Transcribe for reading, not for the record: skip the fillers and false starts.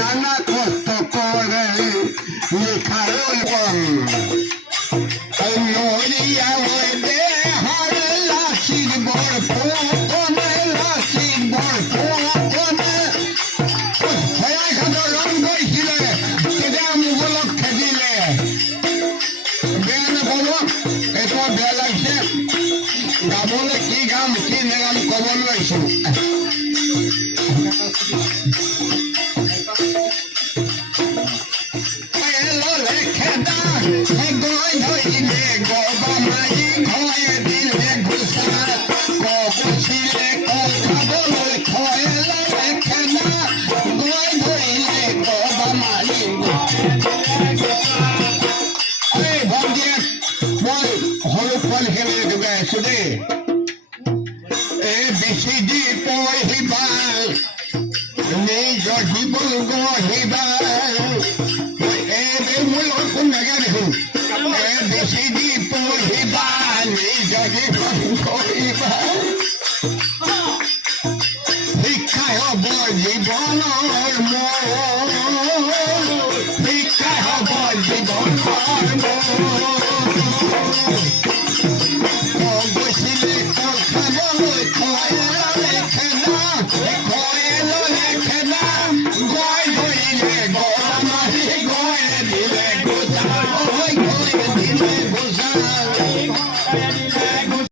নানা কষ্ট করে লেখার নড়িয়া দে হার লাশির বর ফোনে লাশির বর ফোনে রং করেছিলে সেটা মুগলক্ষে দিলে বেন বলো এত বেয়া লাগছে গাবলে কি গাম কি নেগাম কবল লাগছে শিক্ষায় জীবন